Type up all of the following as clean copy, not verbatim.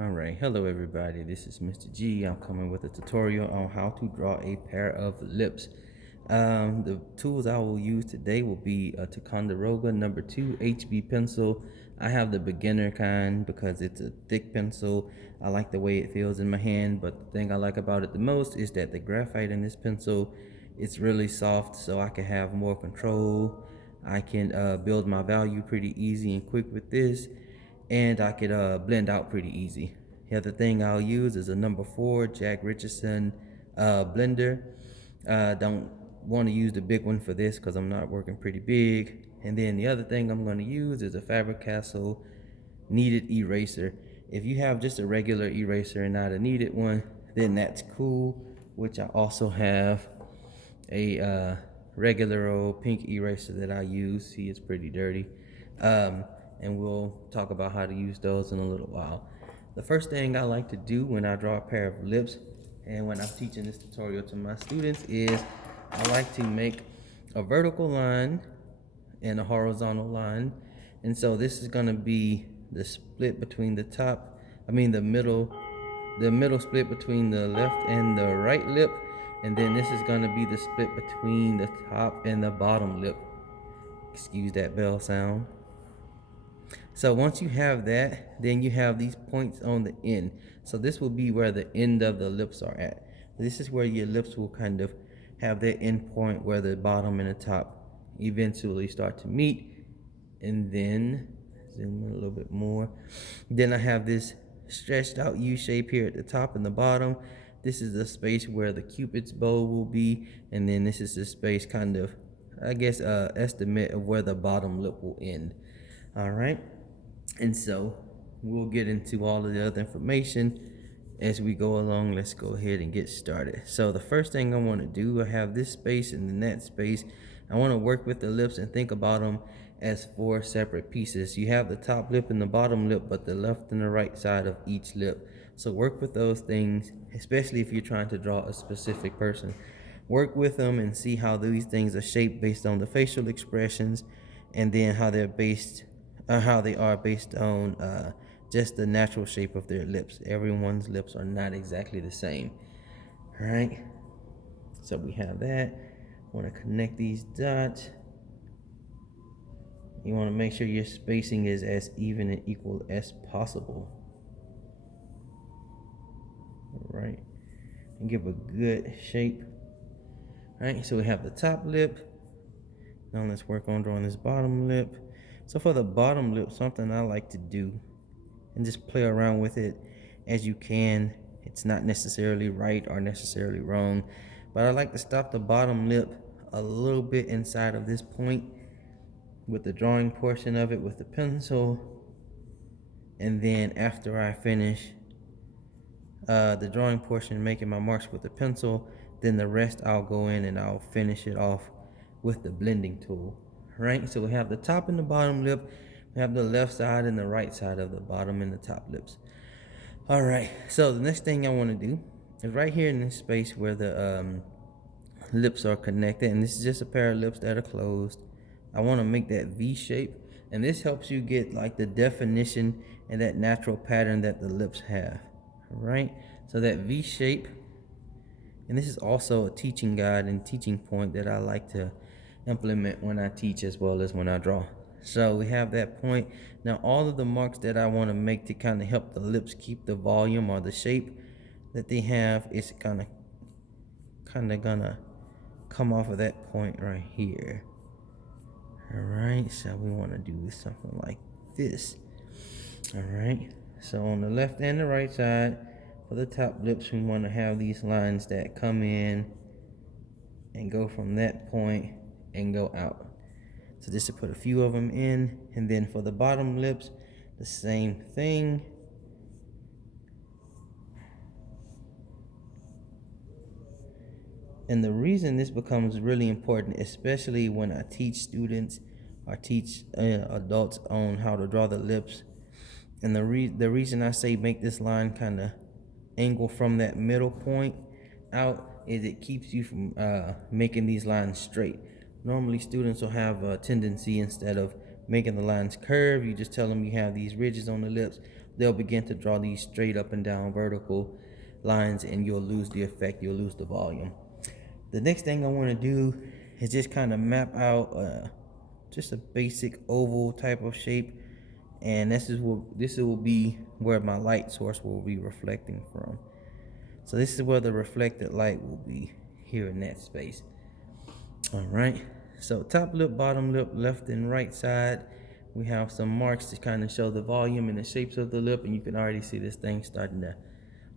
Alright, hello everybody, this is Mr. G. I'm coming with a tutorial on how to draw a pair of lips. The tools I will use today will be a Ticonderoga number 2 HB pencil. I have the beginner kind because it's a thick pencil. I like the way it feels in my hand, but the thing I like about it the most is that the graphite in this pencil, it's really soft, so I can have more control. I can build my value pretty easy and quick with this, and I could blend out pretty easy. The other thing I'll use is a number 4 Jack Richardson blender. Don't want to use the big one for this because I'm not working pretty big. And then the other thing I'm going to use is a Faber-Castell kneaded eraser. If you have just a regular eraser and not a kneaded one, then that's cool, which I also have a regular old pink eraser that I use. See, it's pretty dirty. And we'll talk about how to use those in a little while. The first thing I like to do when I draw a pair of lips and when I'm teaching this tutorial to my students is I like to make a vertical line and a horizontal line. And so this is going to be the split between the middle split between the left and the right lip, and then this is going to be the split between the top and the bottom lip. Excuse that bell sound. So once you have that, then you have these points on the end. So this will be where the end of the lips are at. This is where your lips will kind of have their end point where the bottom and the top eventually start to meet. And then zoom in a little bit more. Then I have this stretched out U shape here at the top and the bottom. This is the space where the Cupid's bow will be, and then this is the space kind of, I guess, estimate of where the bottom lip will end. All right, and so we'll get into all of the other information as we go along. Let's go ahead and get started. So the first thing I want to do, I have this space and then that space. I want to work with the lips and think about them as 4 separate pieces. You have the top lip and the bottom lip, but the left and the right side of each lip. So work with those things, especially if you're trying to draw a specific person. Work with them and see how these things are shaped based on the facial expressions, and then how they are based on just the natural shape of their lips. Everyone's lips are not exactly the same. All right, so we have that. Want to connect these dots. You want to make sure your spacing is as even and equal as possible. All right, and give a good shape. All right, so we have the top lip. Now let's work on drawing this bottom lip. So for the bottom lip, something I like to do, and just play around with it as you can. It's not necessarily right or necessarily wrong, but I like to stop the bottom lip a little bit inside of this point with the drawing portion of it with the pencil. And then after I finish the drawing portion, making my marks with the pencil, then the rest I'll go in and I'll finish it off with the blending tool. Right, so we have the top and the bottom lip. We have the left side and the right side of the bottom and the top lips. All right, so the next thing I want to do is right here in this space where the lips are connected, and this is just a pair of lips that are closed. I want to make that V shape, and this helps you get like the definition and that natural pattern that the lips have. All right, so that V shape, and this is also a teaching guide and teaching point that I like to implement when I teach as well as when I draw. So we have that point. Now all of the marks that I want to make to kind of help the lips keep the volume or the shape that they have is kind of gonna come off of that point right here. All right, so we want to do something like this. All right, so on the left and the right side for the top lips, we want to have these lines that come in and go from that point and go out. So just to put a few of them in, and then for the bottom lips, the same thing. And the reason this becomes really important, especially when I teach students or teach adults on how to draw the lips, and the reason I say make this line kind of angle from that middle point out is it keeps you from making these lines straight. Normally students will have a tendency, instead of making the lines curve, you just tell them you have these ridges on the lips. they'll begin to draw these straight up and down vertical lines, and you'll lose the effect, you'll lose the volume. The next thing I want to do is just kind of map out just a basic oval type of shape, and this will be where my light source will be reflecting from. So this is where the reflected light will be, here in that space. All right, so top lip, bottom lip, left and right side, we have some marks to kind of show the volume and the shapes of the lip, and you can already see this thing starting to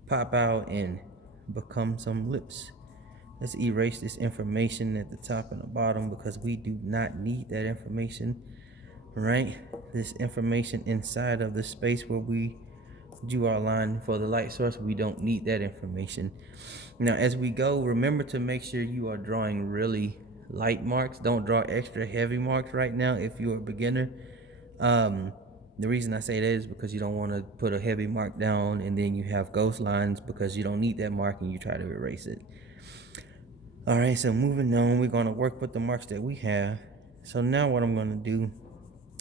pop out and become some lips. Let's erase this information at the top and the bottom because we do not need that information, right? This information inside of the space where we drew our line for the light source, we don't need that information. Now as we go, remember to make sure you are drawing really light marks. Don't draw extra heavy marks right now if you're a beginner. The reason I say that is because you don't want to put a heavy mark down and then you have ghost lines because you don't need that mark and you try to erase it. All right, so moving on, we're going to work with the marks that we have. So now what I'm going to do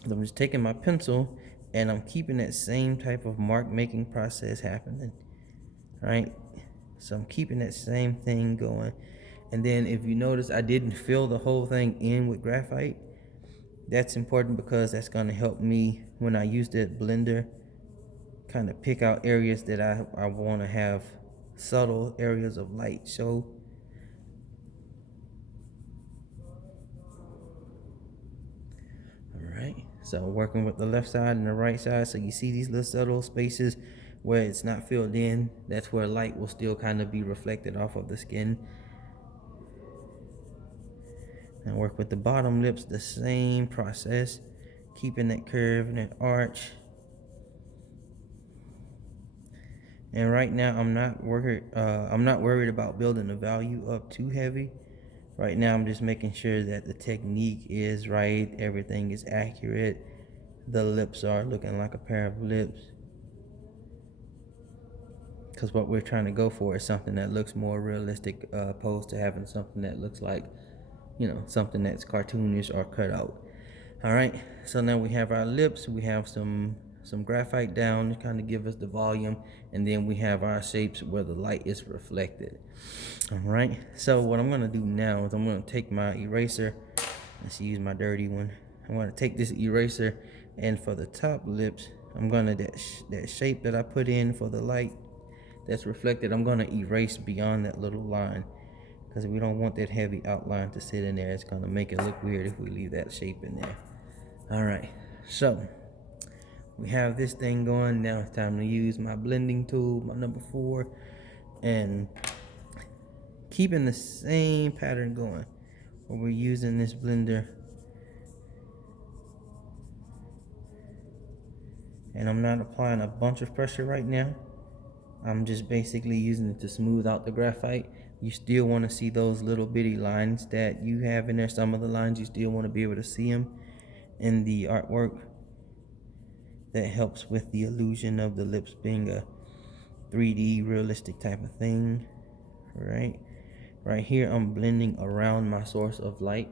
is I'm just taking my pencil and I'm keeping that same type of mark making process happening. All right, so I'm keeping that same thing going. And then if you notice, I didn't fill the whole thing in with graphite. That's important because that's going to help me when I use that blender kind of pick out areas that I want to have subtle areas of light show. Alright, so working with the left side and the right side, so you see these little subtle spaces where it's not filled in. That's where light will still kind of be reflected off of the skin. And work with the bottom lips, the same process, keeping that curve and that arch. And right now I'm not worried about building the value up too heavy. Right now I'm just making sure that the technique is right, everything is accurate, the lips are looking like a pair of lips. Because what we're trying to go for is something that looks more realistic, opposed to having something that looks like, you know, something that's cartoonish or cut out. All right, so now we have our lips, we have some graphite down to kind of give us the volume, and then we have our shapes where the light is reflected. All right, so what I'm going to do now is I'm going to take my eraser. Let's use my dirty one. I'm going to take this eraser, and for the top lips, I'm going to that shape that I put in for the light that's reflected, I'm going to erase beyond that little line because we don't want that heavy outline to sit in there. It's going to make it look weird if we leave that shape in there. All right, so we have this thing going. Now it's time to use my blending tool, my number 4, and keeping the same pattern going where we're using this blender. And I'm not applying a bunch of pressure right now. I'm just basically using it to smooth out the graphite. You still want to see those little bitty lines that you have in there. Some of the lines you still want to be able to see them in the artwork. That helps with the illusion of the lips being a 3D realistic type of thing. Right here I'm blending around my source of light.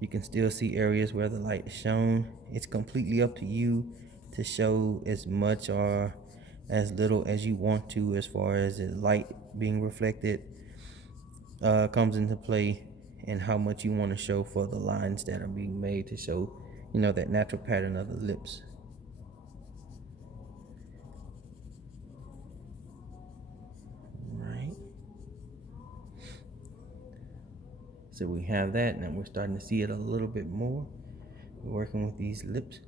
You can still see areas where the light is shown. It's completely up to you to show as much or as little as you want to as far as the light being reflected comes into play, and how much you want to show for the lines that are being made to show, you know, that natural pattern of the lips. Right. So we have that, and we're starting to see it a little bit more. We're working with these lips.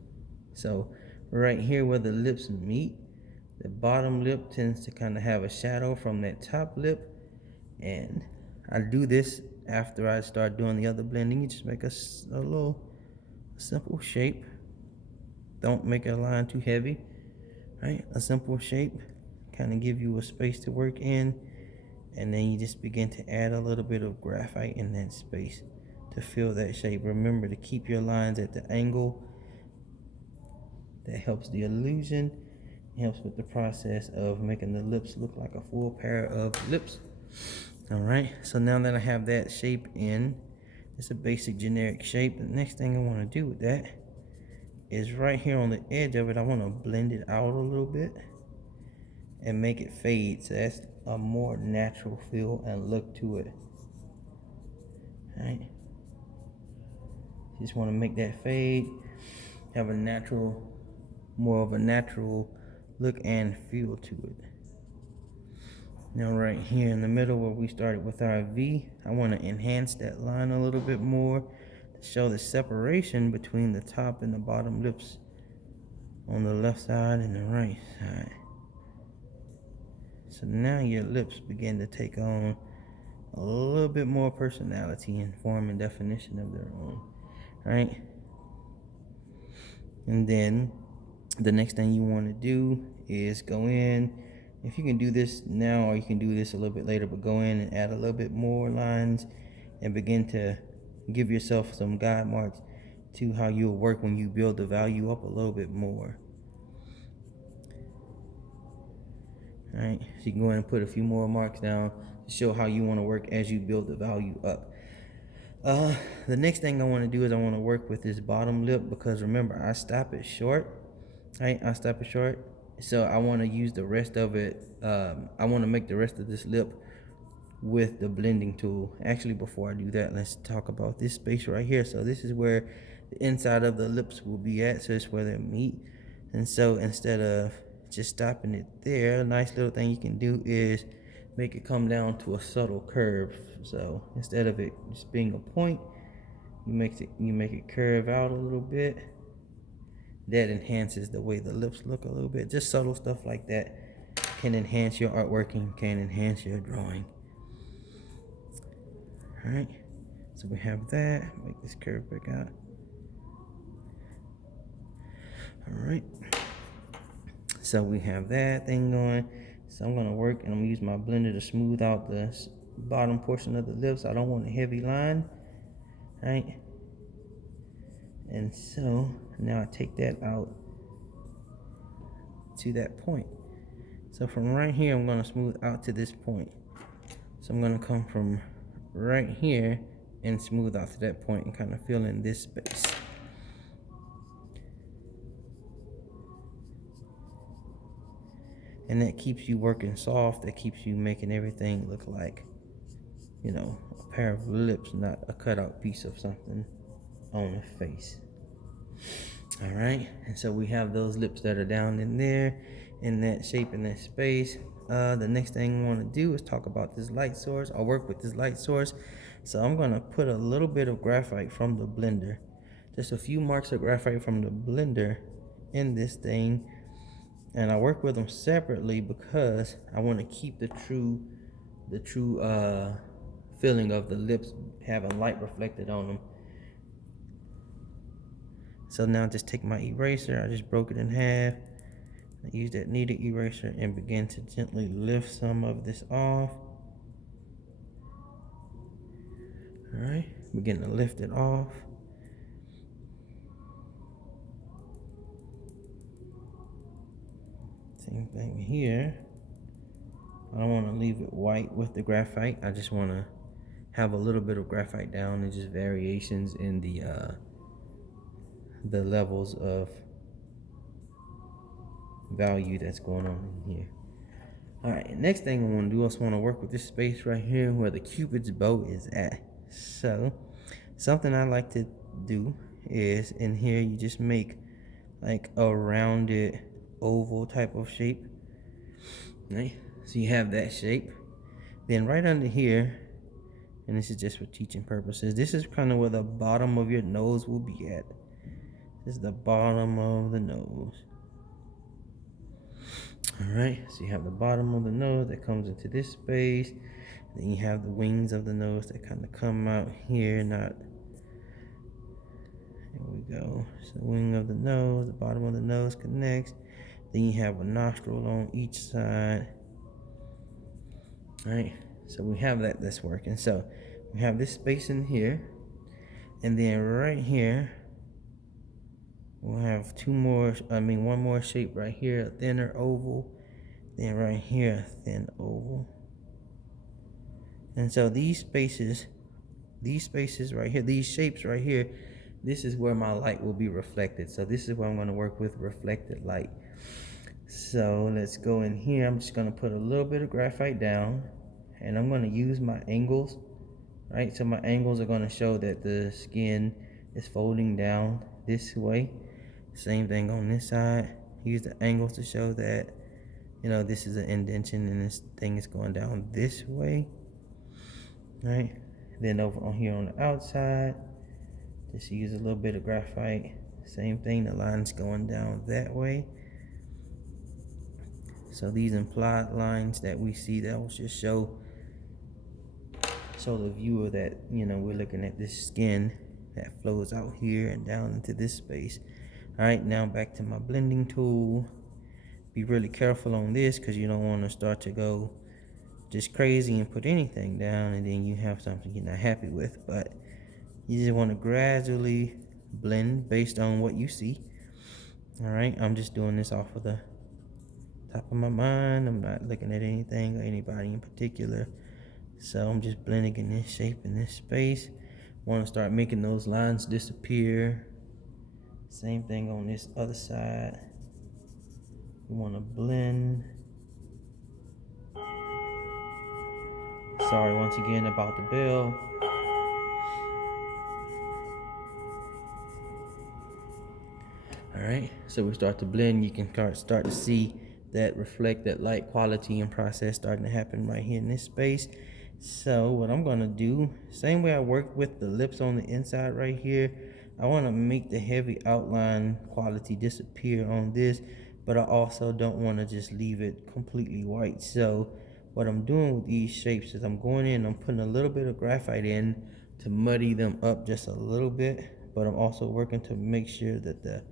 So right here where the lips meet, the bottom lip tends to kind of have a shadow from that top lip, and I do this after I start doing the other blending. You just make a little simple shape. Don't make a line too heavy, right? A simple shape, kind of give you a space to work in, and then you just begin to add a little bit of graphite in that space to fill that shape. Remember to keep your lines at the angle. That helps the illusion. It helps with the process of making the lips look like a full pair of lips. All right, so now that I have that shape in, it's a basic generic shape. The next thing I want to do with that is right here on the edge of it. I want to blend it out a little bit and make it fade, so that's a more natural feel and look to it. All right, just want to make that fade, have a natural, more of a natural look and feel to it. Now right here in the middle where we started with our V, I want to enhance that line a little bit more to show the separation between the top and the bottom lips on the left side and the right side. So now your lips begin to take on a little bit more personality and form and definition of their own, right? And then the next thing you want to do is go in. If you can do this now, or you can do this a little bit later, but go in and add a little bit more lines and begin to give yourself some guide marks to how you'll work when you build the value up a little bit more. All right, so you can go in and put a few more marks down to show how you want to work as you build the value up. The next thing I want to do is I want to work with this bottom lip, because remember, I stop it short, right? I stop it short. So I want to use the rest of it. I want to make the rest of this lip with the blending tool. Actually, before I do that, let's talk about this space right here. So this is where the inside of the lips will be at. So it's where they meet. And so instead of just stopping it there, a nice little thing you can do is make it come down to a subtle curve. So instead of it just being a point, you make it curve out a little bit. That enhances the way the lips look a little bit. Just subtle stuff like that can enhance your artwork and can enhance your drawing. All right, so we have that. Make this curve back out. All right, so we have that thing going. So I'm gonna work and I'm gonna use my blender to smooth out the bottom portion of the lips. I don't want a heavy line, right? And so now I take that out to that point. So from right here, I'm gonna smooth out to this point. So I'm gonna come from right here and smooth out to that point and kind of fill in this space. And that keeps you working soft. That keeps you making everything look like, you know, a pair of lips, not a cutout piece of something on the face. All right, and so we have those lips that are down in there, in that shape, in that space. The next thing I want to do is talk about this light source. I'll work with this light source. So I'm going to put a little bit of graphite from the blender, just a few marks of graphite from the blender in this thing. And I work with them separately because I want to keep the true feeling of the lips having light reflected on them. So now just take my eraser. I just broke it in half. I use that kneaded eraser and begin to gently lift some of this off. All right, begin to lift it off. Same thing here. I don't want to leave it white with the graphite. I just want to have a little bit of graphite down and just variations in the levels of value that's going on in here. All right, next thing I want to do, I just want to work with this space right here where the Cupid's bow is at. So something I like to do is in here you just make like a rounded oval type of shape, right? So you have that shape. Then right under here, and this is just for teaching purposes, this is kind of where the bottom of your nose will be at. This is the bottom of the nose. All right, so you have the bottom of the nose that comes into this space. Then you have the wings of the nose that kind of come out here, not, there we go. So the wing of the nose, the bottom of the nose connects. Then you have a nostril on each side. All right, so we have that's working. So we have this space in here, and then right here, we'll have one more shape right here, a thinner oval. Then right here, a thin oval. And so these spaces right here, these shapes right here this is where my light will be reflected. So this is what I'm going to work with, reflected light. So let's go in here. I'm just going to put a little bit of graphite down, and I'm going to use my angles, right? So my angles are going to show that the skin is folding down this way. Same thing on this side. Use the angles to show that, you know, this is an indentation and this thing is going down this way, right? Then over on here on the outside, just use a little bit of graphite. Same thing, the line's going down that way. So these implied lines that we see, that will just show the viewer that, you know, we're looking at this skin that flows out here and down into this space. All right, now back to my blending tool. Be really careful on this, because you don't want to start to go just crazy and put anything down and then you have something you're not happy with. But you just want to gradually blend based on what you see. All right, I'm just doing this off of the top of my mind. I'm not looking at anything or anybody in particular. So I'm just blending in this shape, in this space. Want to start making those lines disappear. Same thing on this other side. We want to blend. Sorry once again about the bell. All right, so we start to blend. You can start to see that reflected light quality and process starting to happen right here in this space. So what I'm gonna do, same way I worked with the lips on the inside right here, I want to make the heavy outline quality disappear on this, but I also don't want to just leave it completely white. So what I'm doing with these shapes is I'm going in, I'm putting a little bit of graphite in to muddy them up just a little bit, but I'm also working to make sure that the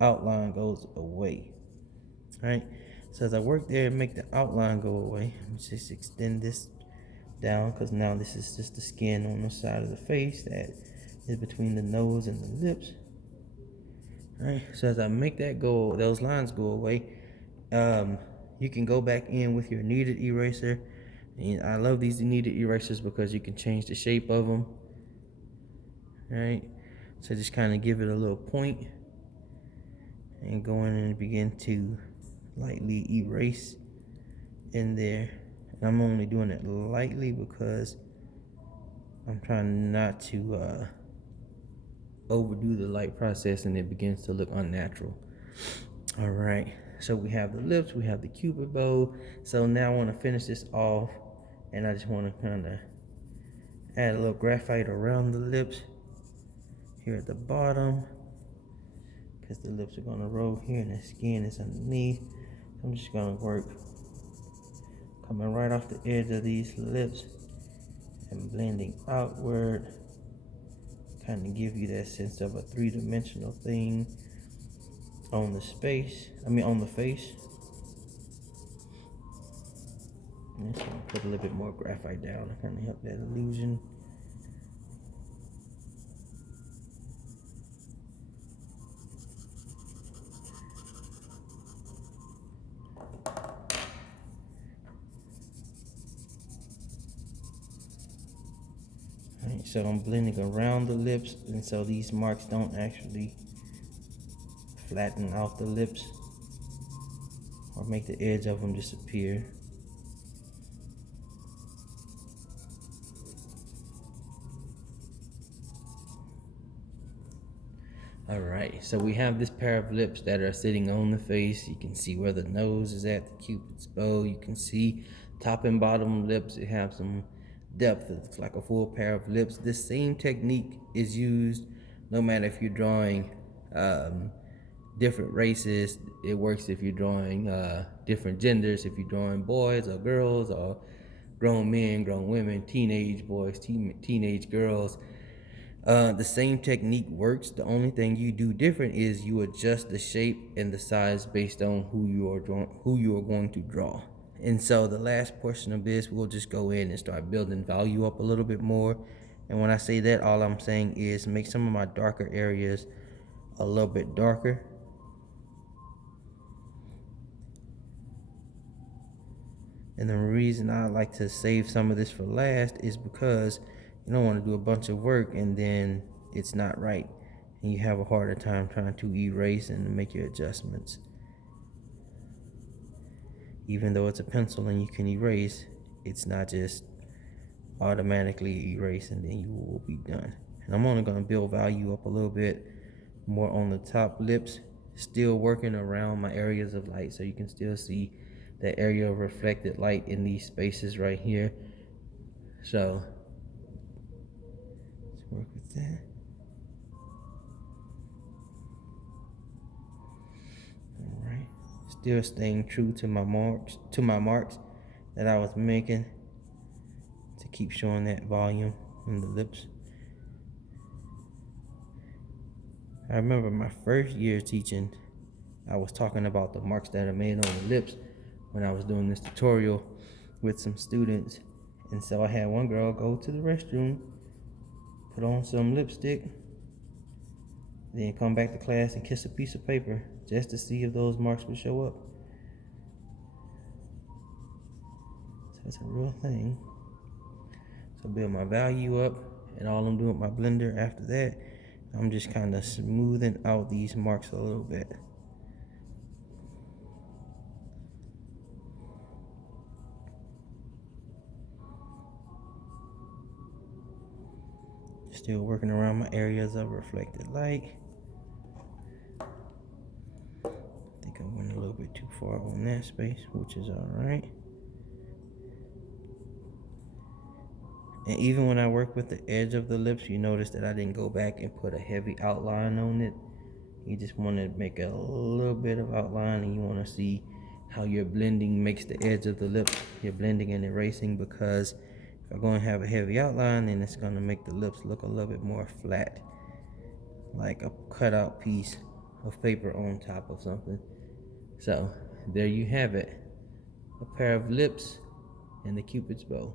outline goes away. All right, so as I work there and make the outline go away, let's just extend this down, because now this is just the skin on the side of the face that is between the nose and the lips. All right, so as I make that go, those lines go away, you can go back in with your kneaded eraser. And I love these kneaded erasers because you can change the shape of them. All right, so just kind of give it a little point and go in and begin to lightly erase in there. And I'm only doing it lightly because I'm trying not to overdo the light process and it begins to look unnatural. All right, so we have the lips, we have the cupid bow. So now I want to finish this off, and I just want to kind of add a little graphite around the lips here at the bottom, because the lips are going to roll here and the skin is underneath. I'm just going to work coming right off the edge of these lips and blending outward, kind of give you that sense of a three-dimensional thing on the space, on the face. I'm just gonna put a little bit more graphite down to kind of help that illusion. Alright, so I'm blending around the lips, and so these marks don't actually flatten out the lips or make the edge of them disappear. All right, so we have this pair of lips that are sitting on the face. You can see where the nose is at, the cupid's bow. You can see top and bottom lips. It have some depth. It looks like a full pair of lips. This same technique is used no matter if you're drawing different races. It works if you're drawing different genders, if you're drawing boys or girls, or grown men, grown women, teenage boys, teenage girls. The same technique works. The only thing you do different is you adjust the shape and the size based on who you are going to draw. And so the last portion of this, we'll just go in and start building value up a little bit more. And when I say that, all I'm saying is make some of my darker areas a little bit darker. And the reason I like to save some of this for last is because you don't want to do a bunch of work and then it's not right. and you have a harder time trying to erase and make your adjustments. Even though it's a pencil and you can erase, it's not just automatically erase and then you will be done. And I'm only going to build value up a little bit more on the top lips, still working around my areas of light, so you can still see that area of reflected light in these spaces right here. So let's work with that. All right, still staying true to my marks that I was making to keep showing that volume in the lips. I remember my first year teaching, I was talking about the marks that I made on the lips when I was doing this tutorial with some students. And so I had one girl go to the restroom, put on some lipstick, then come back to class and kiss a piece of paper just to see if those marks would show up. So it's a real thing. So build my value up, and all I'm doing with my blender after that, I'm just kind of smoothing out these marks a little bit. Still working around my areas of reflected light. I think I went a little bit too far on that space, which is all right. And even when I work with the edge of the lips, you notice that I didn't go back and put a heavy outline on it. You just want to make a little bit of outline, and you want to see how your blending makes the edge of the lips. You're blending and erasing, because if I'm going to have a heavy outline, then it's going to make the lips look a little bit more flat, like a cutout piece of paper on top of something. So there you have it, a pair of lips and the Cupid's bow.